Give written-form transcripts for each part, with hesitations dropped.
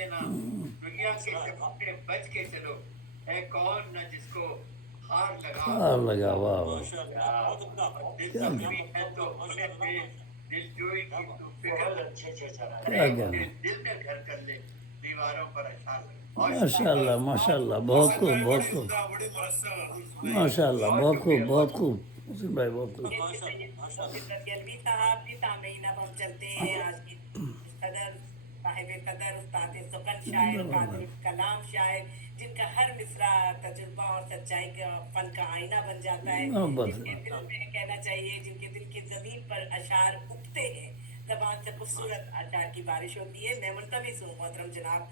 دینا، دنیا کے سے بچ کے چلو، ہے کون نہ جس کو ہار لگا، واہ واہ، دل زخمی ہے تو انہیں دے، دل جوئی کی تو فکر، دل میں گھر کر لے، دیواروں پر اشار لگا۔ ماشاء اللہ ماشاء اللہ، بہت خوب بہت خوب، ماشاء اللہ بہت خوب بہت خوب، حسین بھائی بہت خوب۔ گلوی صاحب کی سامعین، اب ہم چلتے ہیں آج کی قدر صاحب قدر استاد سخن شاعر قادر کلام شاعر، جن کا ہر مصرع تجربہ اور سچائی کا فن کا آئینہ بن جاتا ہے، جن کے دل میں کہنا چاہیے، جن کے دل کی زمین پر اشعار اگتے ہیں، زبان سے خوبصورت اشعار کی بارش ہوتی ہے۔ میں ملتمس ہوں محترم جناب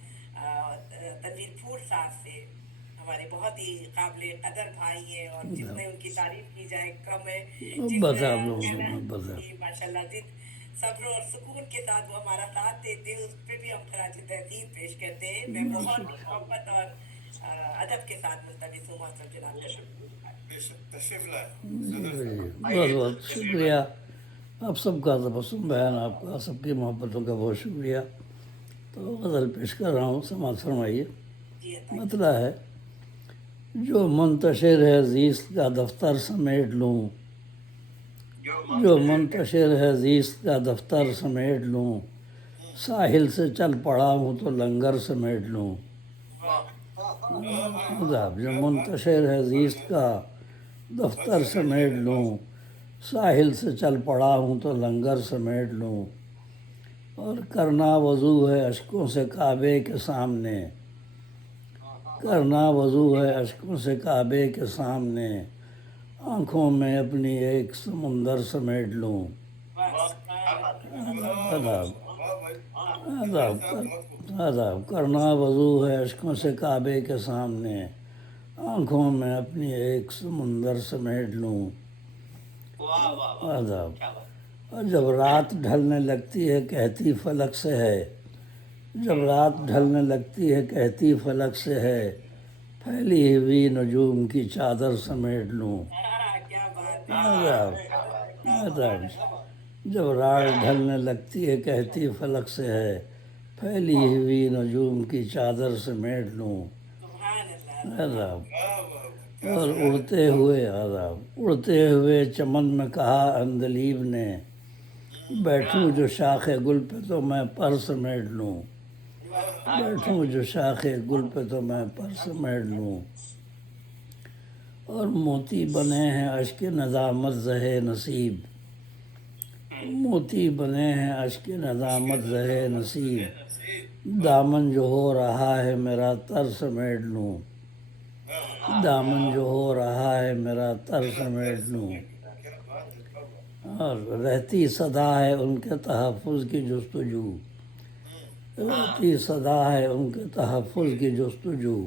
تنویر پھوٹ صاحب سے، ہمارے بہت ہی قابل قدر بھائی ہیں، اور جتنے ان کی تعریف کی جائے کم ہے۔ ماشاء اللہ، جس صبر اور سکون کے ساتھ وہ ہمارا ساتھ دیتے ہیں، اس پہ بھی ہم خراج تحسین پیش کرتے ہیں۔ میں بہت محبت اور ادب کے ساتھ ملتمس ہوں محترم جناب تشریف لائے۔ بہت بہت شکریہ آپ سب کا، تبسم بیان آپ کا، سب کی محبتوں کا بہت شکریہ۔ تو غزل پیش کر رہا ہوں، سماعت فرمائیے۔ مطلع ہے: جو منتشر ہے زیست کا دفتر سمیٹ لوں، جو منتشر ہے زیست کا دفتر سمیٹ لوں، ساحل سے چل پڑا ہوں تو لنگر سمیٹ لوں۔ جو منتشر ہے زیست کا دفتر سمیٹ لوں، ساحل سے چل پڑا ہوں تو لنگر سمیٹ لوں، اور کرنا وضو ہے اشکوں سے کعبے کے سامنے، کرنا وضو ہے اشکوں سے کعبے کے سامنے، آنکھوں میں اپنی ایک سمندر سمیٹ لوں۔ آداب کرنا وضو ہے اشکوں سے کعبے کے سامنے، آنکھوں میں اپنی ایک سمندر سمیٹ لوں۔ آداب، اور جب رات ڈھلنے لگتی ہے کہتی فلک سے ہے، جب رات ڈھلنے لگتی ہے کہتی فلک سے ہے، پھیلی ہوئی نجوم کی چادر سمیٹ لوں۔ آداب، جب رات ڈھلنے لگتی ہے کہتی فلک سے ہے، پھیلی ہوئی نجوم کی چادر سمیٹ لوں۔ آداب، اور اڑتے ہوئے چمن میں کہا عندلیب نے، بیٹھوں جو شاخ گل پہ تو میں پر سمیٹ لوں، بیٹھوں جو شاخ گل پہ تو میں پر سمیٹ لوں، اور موتی بنے ہیں اشک ندامت زہے نصیب، موتی بنے ہیں اشک ندامت زہے نصیب، دامن جو ہو رہا ہے میرا تر سمیٹ لوں، دامن جو ہو رہا ہے میرا تر سمیٹ لوں، اور رہتی صدا ہے ان کے تحفظ کی جستجو، رہتی صدا ہے ان کے تحفظ کی جستجو،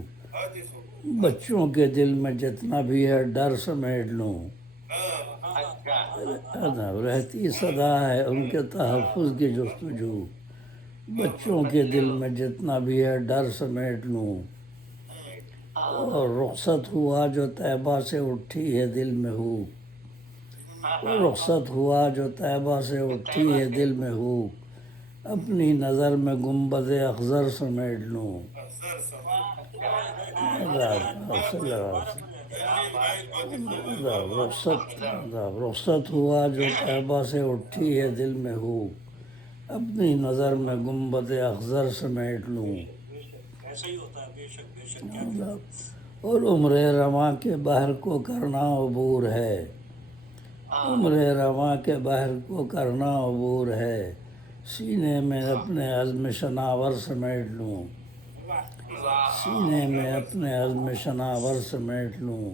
بچوں کے دل میں جتنا بھی ہے ڈر سمیٹ لوں، رہتی صدا ہے ان کے تحفظ کی جستجو، بچوں کے دل میں جتنا بھی ہے ڈر سمیٹ لوں، اور رخصت ہوا جو طیبہ سے اٹھی ہے دل میں ہو، رخصت ہوا جو طیبہ سے اٹھی ہے دل میں ہو، اپنی نظر میں گنبد اخضر سمیٹ لوں۔ رخصت ہوا جو طیبہ سے اٹھی ہے دل میں ہو، اپنی نظر میں گنبد اخضر سمیٹ لوں، اور عمر رواں کے بحر کو کرنا عبور ہے، عمر رواں کے بحر کو کرنا عبور ہے، سینے میں اپنے عزم شناور سمیٹ لوں، سینے میں اپنے عزم شناور سمیٹ لوں،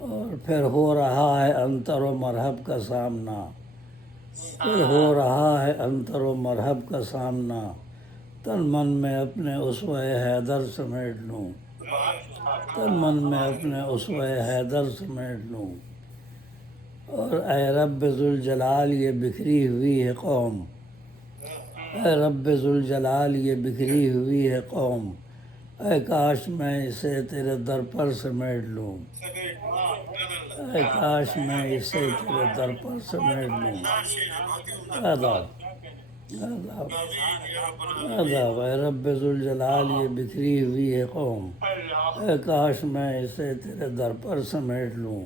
اور پھر ہو رہا ہے انتر و مرحب کا سامنا، پھر ہو رہا ہے انتر و مرحب کا سامنا، تن من میں اپنے اسوہ حیدر سمیٹ لوں، تن من میں اپنے اسوہ حیدر سمیٹ لوں، اور اے رب ذوالجلال یہ بکھری ہوئی ہے قوم، اے رب ذوالجلال یہ بکھری ہوئی ہے قوم، اے کاش میں اسے تیرے در پر سمیٹ لوں، اے کاش میں اسے تیرے در پر سمیٹ لوں۔ آداب، عذاب عذاب اے رب ذوالجلال، یہ بکھری ہوئی ہے قوم، اے کاش میں اسے تیرے در پر سمیٹ لوں،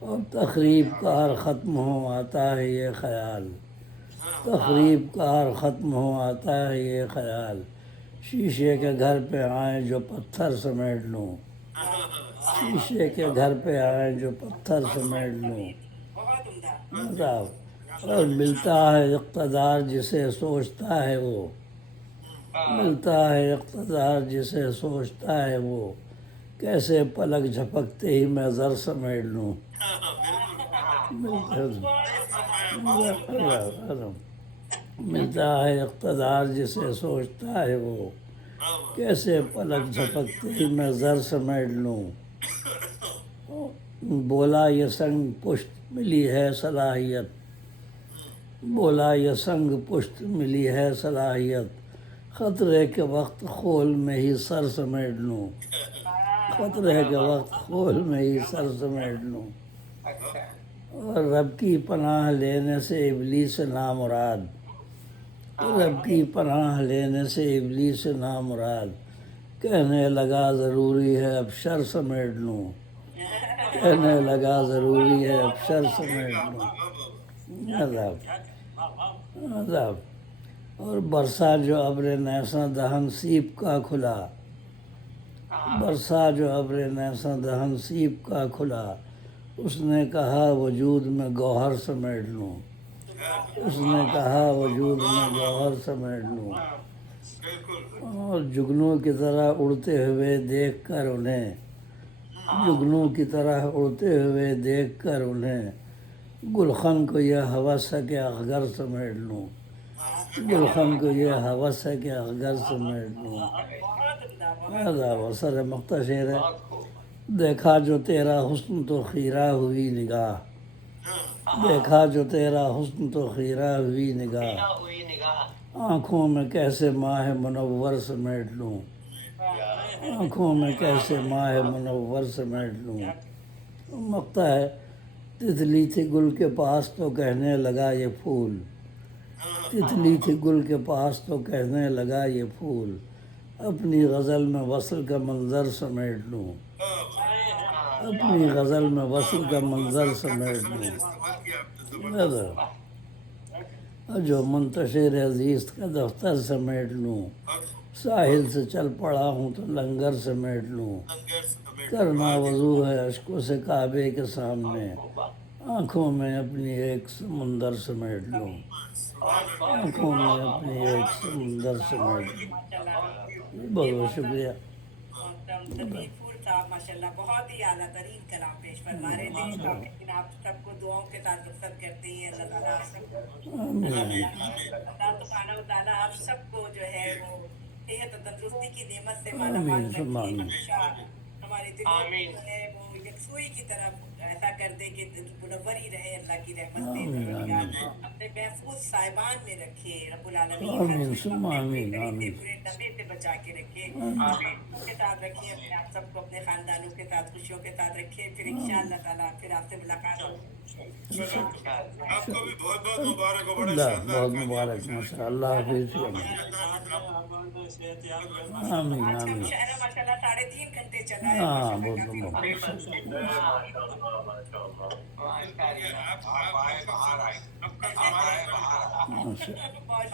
اور تخریب کار ختم ہو آتا ہے یہ خیال، تخریب کار ختم ہو آتا ہے یہ خیال، شیشے کے گھر پہ آئیں جو پتھر سمیٹ لوں، شیشے کے گھر پہ آئیں جو پتھر سمیٹ لوں، عذاب۔ اور ملتا ہے اقتدار جسے سوچتا ہے وہ، ملتا ہے اقتدار جسے سوچتا ہے وہ، کیسے پلک جھپکتے ہی میں زر سمیٹ لوں، ملتا ہے اقتدار جسے سوچتا ہے وہ، کیسے پلک جھپکتے ہی میں زر سمیٹ لوں، بولا یہ سنگ پشت ملی ہے صلاحیت، بولا یہ سنگ پشت ملی ہے صلاحیت، خطرے کے وقت خول میں ہی سر سمیٹ لوں، خطرے کے وقت خول میں ہی سر سمیٹ لوں، اور رب کی پناہ لینے سے ابلیس نامراد، رب کی پناہ لینے سے ابلیس نامراد، کہنے لگا ضروری ہے اب شر سمیٹ لوں، کہنے لگا ضروری ہے اب شر سمیٹ لوں، عذاب عذاب۔ اور برسا جو ابر نیساں دہن سیب کا کھلا، برسا جو ابر نیساں دہن سیب کا کھلا، اس نے کہا وجود میں گوہر سمیٹ لوں، اس نے کہا وجود میں گوہر سمیٹ لوں، اور جگنوں کی طرح اڑتے ہوئے دیکھ کر انہیں، جگنوں کی طرح اڑتے ہوئے دیکھ کر انہیں، گلخن کو یہ ہوس ہے کہ اخگر سمیٹ لوں، گلخن کو یہ ہوس ہے کہ اخگر سمیٹ لوں، عذاب۔ سر مقطع شعر ہے۔ دیکھا جو تیرا حسن تو خیرہ ہوئی نگاہ، دیکھا جو تیرا حسن تو خیرہ ہوئی نگاہ، آنکھوں میں کیسے ماہ منور سمیٹ لوں، آنکھوں میں کیسے ماہ منور سمیٹ لوں، مقطع ہے۔ تتلی تھی گل کے پاس تو کہنے لگا یہ پھول، تتلی تھی گل کے پاس تو کہنے لگا یہ پھول، اپنی غزل میں وصل کا منظر سمیٹ لوں، اپنی غزل میں وصل کا منظر سمیٹ لوں، جو منتشر عزیز کا دفتر سمیٹ لوں، ساحل سے چل پڑا ہوں تو لنگر سمیٹ لوں، کرنا وضو ہے اشکوں سے کعبے کے سامنے، آنکھوں میں اپنی ایک سمندر سمیٹ لوں، آنکھوں میں اپنی ایک سمندر سمیٹ لوں۔ بہت بہت شکریہ۔ ماشاء اللہ بہت ہی اعلیٰ ترین کلام پیش فرما رہے تھے، لیکن آپ سب کو دعاؤں کے ساتھ رخصت کرتے ہیں۔ اللہ تعالیٰ آپ سب کو، اللہ سبحانہ و تعالیٰ آپ سب کو جو ہے وہ صحت و تندرستی کی نعمت سے مالا مال آمین رکھے، ثم آمین۔ ہمیشہ ہمارے دلوں کو جو ہے وہ یکسوئی کی طرف ایسا کر دے کہ منور ہی رہے اللہ کی رحمت سے، آمین آمین اپنے محفوظ صاحبان میں رکھے رب العالمین، آمین ثم آمین آمین برے دمے سے بچا کے رکھے، کے ساتھ رکھے، اپنے آپ سب کو اپنے خاندانوں کے ساتھ خوشیوں کے ساتھ رکھے۔ پھر انشاءاللہ تعالیٰ پھر آپ سے ملاقات ہوگی۔ آپ کو بھی بہت بہت مبارک ہو، بڑا اللہ شاندار بہت مبارک، ماشاء اللہ حافظ، آمین آج کا آمین، مشاعرہ ماشاء اللہ 3.5 گھنٹے چلا ہے، ہاں ماشاء بہت اللہ کافی بہت آپ آئے باہر آئے، اب کا ہمارے باہر آئے، بہت شکریہ، بہت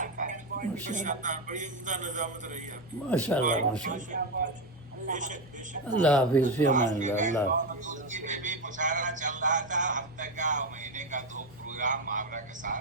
شکریہ، بڑی عمدہ نظامت رہی ہے آپ کی۔ ماشاء اللہ ماشاء اللہ، اللہ اللہ حافظ، فی امان اللہ، اللہ حافظ۔ میں بھی مشاعرہ چل رہا تھا، ہفتے کا مہینے کا 2 پروگرام محاورہ کے ساتھ۔